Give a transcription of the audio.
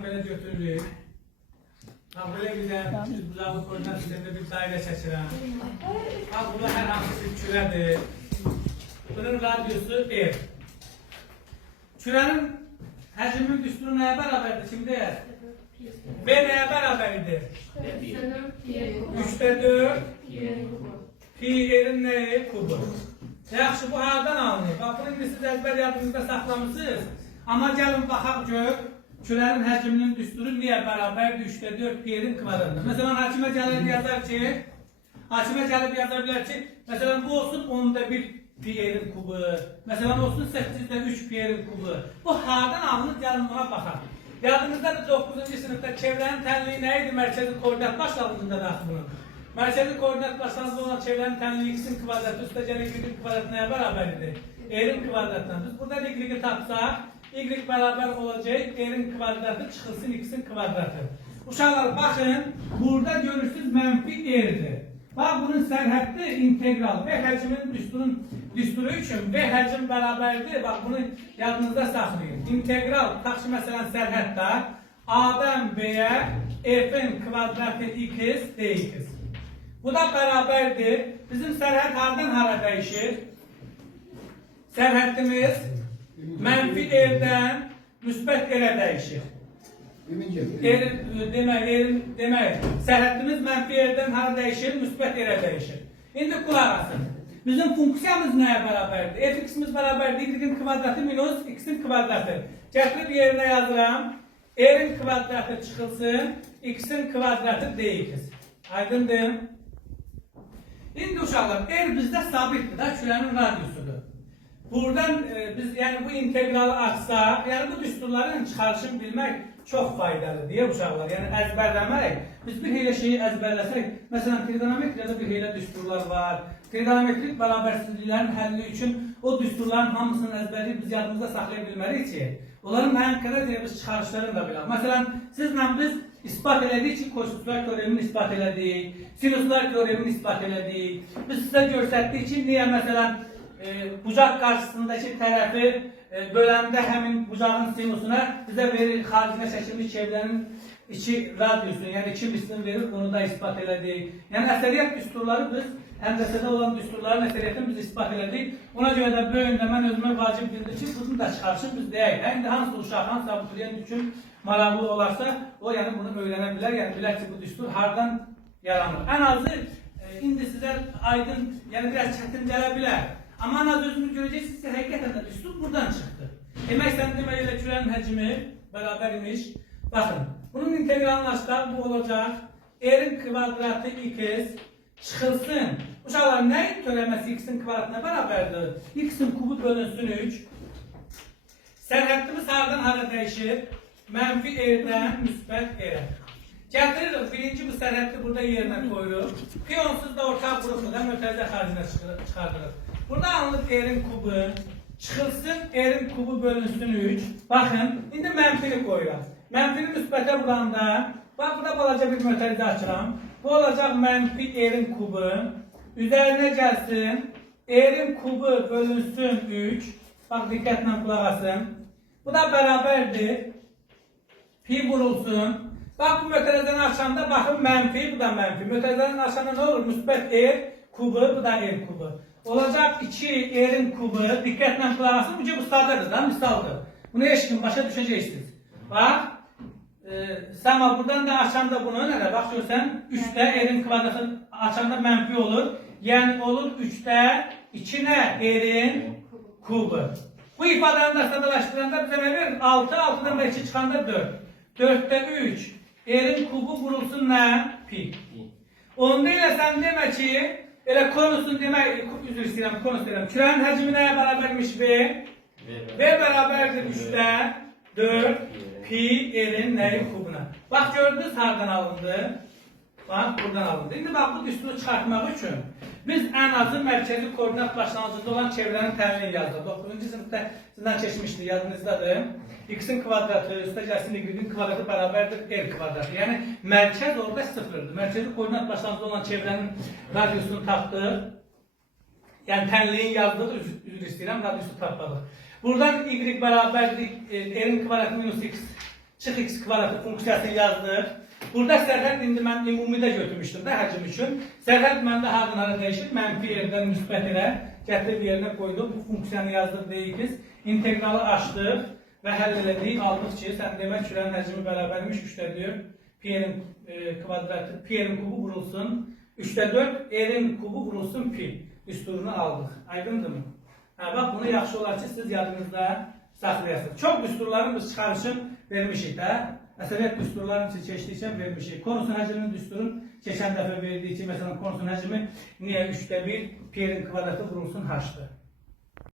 Bak böyle götürülür. Bak böyle güzel düz bucaqlı koordinat sisteminde bir dairə çəkirəm. Bak burada hər hansı bir kürədir. Bunun radyosu R. Kürənin həcmin düsturu nəyə bərabərdir? Kim deyər? V nəyə bərabərdir? 3'te 4 pi R'in nəyi? Kubu. Yaxşı, bu hardan alınır? Bax, bunu indi siz əzbər yadınızda saxlamışsınız. Amma gəlin baxaq gör, kürənin həcminin düsturu niyə bərabərdir? 3'te 4 pi R'in kvadratında. Məsələn, hakimə gəlib yazar ki, məsələn, bu olsun 10'da 1 pi R'in kubu. Məsələn, olsun 8'de 3 pi R'in kubu. Bu hardan alınır? Gəlin buna baxaq. Yadınızdadır 9-cu sınıfda çevrenin tənliyi nə idi? Mərkəzi koordinat başlanğıcında daxil bunun. Mərkəzi koordinat başlanğıcında olan çevrenin tənliyi x'in kvadratı üstə gələ y-in kvadratı nəyə bərabər idi? R'in kvadratından. Biz burada y-i tapsaq, y bərabər olacaq, R'in kvadratı çıxılsın x'in kvadratı. Uşaqlar baxın, burada görürsünüz mənfi R'dir. Bax, bunun sərhəddi integral və həcmin düsturu üçün V həcm bərabərdir. Bax, bunu yadınızda saxlayın. İntegral, taxşı məsələn sərhəddə A-dan B-yə F'in kvadratı x dx. Bu da bərabərdir. Bizim sərhəd hardan hara dəyişir? Sərhəddimiz mənfi R-dən müsbət R-ə dəyişir. Demək, sərhəddimiz mənfi R-dən hara dəyişir? Müsbət R-ə dəyişir. İndi qulaq asın. Bizim funksiyamız nəyə bərabərdir? F(x)imiz bərabərdir, y-in kvadratı minus x-in kvadratı. Gətirib yerinə yazıram. R-in kvadratı çıxılsın, x-in kvadratı dx. Aydındır. İndi uşaqlar, R bizdə sabitdir da, kürənin radyosudur. Buradan biz yəni bu integralı açsaq, yəni bu düsturların çıxarışını bilmək çox faydalı deyə uşaqlar. Yəni əzbərləmək, biz bir elə şeyi əzbərləsək, məsələn trigonometriyada bir elə düsturlar var. Trigonometrik bərabərsizliklərin həlli üçün o düsturların hamısını əzbərləyib biz yadımızda saxlaya bilməliyik ki, onların mənqədə deyə biz çıxarışlarını da bilək. Məsələn, sizlə biz ispat elədik ki, kosinuslar teoremini ispat elədik, sinuslar teoremini ispat elədik. Biz sizə göstərdik ki, niyə məsələn bucaq qarşısındakı tərəfi böləndə həmin bucağın sinusuna bizə verir, xaricinə çəkilmiş çevrənin 2 radiusunu, yəni 2 mislini verir, bunu da ispat elədik. Yəni əsəriyyət düsturları biz, həndəsədə olan düsturların əsəriyyətini biz ispat elədik. Ona görə də böyündə mən özümə vacib bildir ki, bunu da çıxarışım biz deyək. İndi hansı uşaq, hansı abituriyent üçün maraqlı olarsa, o yəni bunu öyrənə bilər, yəni bilər ki, bu düstur hardan yaranır. Ən azı, indi sizə aydın, yəni biraz çətin gələ bilər. Amma ən az özünüz görəcəksiniz ki, həqiqətən də düstur buradan çıxdı. Demək, sən demək elə kürənin həcmi bərabər imiş. Baxın, bunun integralını açsaq, bu olacaq. R'in kvadratı x çıxılsın. Uşaqlar, nəyin törəməsi x-in kvadratına bərabərdir? X-in kubu bölünsün 3. Sərhəddimiz hardan hara dəyişir? Mənfi R-dən müsbət R-ə. Gətiririk, birinci bu sərhəddi burada yerinə koyuruq. Piyonsuz da ortaq qrupda mötərizə xaricinə çıxardırıq. Burada alınıb R-in kubu, çıxılsın R-in kubu bölünsün 3. Baxın, indi mənfini koyuram. Mənfini müsbətə vuranda, bax burada balaca bir mötərizə açıram. Bu olacaq mənfi R-in kubu. Üzərinə gəlsin, R-in kubu bölünsün 3. Bax, diqqətlə qulaq asın. Bu da bərabərdir. Pi vurulsun. Bax, bu mötərizəni açanda baxın mənfi, bu da mənfi. Mötərizəni açanda nə olur? Müsbət R kubu, bu da R kubu. Olacaq 2 R'in kubu. Diqqətlə qulaq asın. Bu sadıdır da, misaldır. Bunu eşkin, başa düşəcəksiniz. Bax. Səma buradan da açanda bunu nədə? Bax görsən 3'də R'in kvadratı açanda mənfi olur. Yəni olur 3'də 2 nə? R'in kubu. Bu ifadəni də sadalaşdıranda bizə nə verir? 6, 6'dan da 2 çıxanda 4. 4'də 3 R'in kubu vurulsun nə? Pi. Onda ilə sən demə ki, elə konusun demək, üzr istəyirəm, konus deyirəm. Kürənin həcmi nəyə bərabərmiş V? V bərabərdir 3'də 4 pi R'in nəyi kubuna. Bax, gördünüz hardan alındı? Bax, buradan alındı. İndi bax, bu düsturu çıxartmaq üçün biz ən azı mərkəzi koordinat başlanğıcında olan çevrənin təmini yazdıq. 9-cu sınıfda sizdən keçmişdi, yadınızdadır. X-in kvadratı, üstə gəlsin y-in kvadratı bərabərdir R kvadratı. Yəni, mərkəz orada sıfırdır. Mərkəzi koordinat başlanğıcında olan çevrənin radiusunu tapdıq. Yəni, tənliyin yazdıq, üzr istəyirəm, radiusunu tapdıq. Buradan y bərabərdir R'in kvadratı minus x çıx x kvadratı funksiyasını yazdıq. Burada sərhəd indi mən ümumidə götürmüşdüm də həcm üçün. Sərhəd məndə hardan dəyişir? Mənfi yerdən müsbət yerə gətirib yerinə qoydum. Bu funksiyanı yazdıq dx. İntegralı açdıq və həll elədik. Aldıq ki, sən demək külənin həcmi bərabərmiş 3/4 p-nin kvadratı, p-nin kubu vurulsun. 3/4 r-in kubu vurulsun pi. Düsturunu aldıq. Aydındırmı? Bax, bunu yaxşı olar ki, siz yadınızda saxlayasınız. Çox düsturların biz çıxarışın vermişik də. Əsəbiyyət düsturların için keçdikcə vermişik. Konusun həcminin düsturun keçən dəfə verdiyi ki, məsələn, konusun həcmi niyə 3/1 p-nin kvadratı vurulsun h-dır.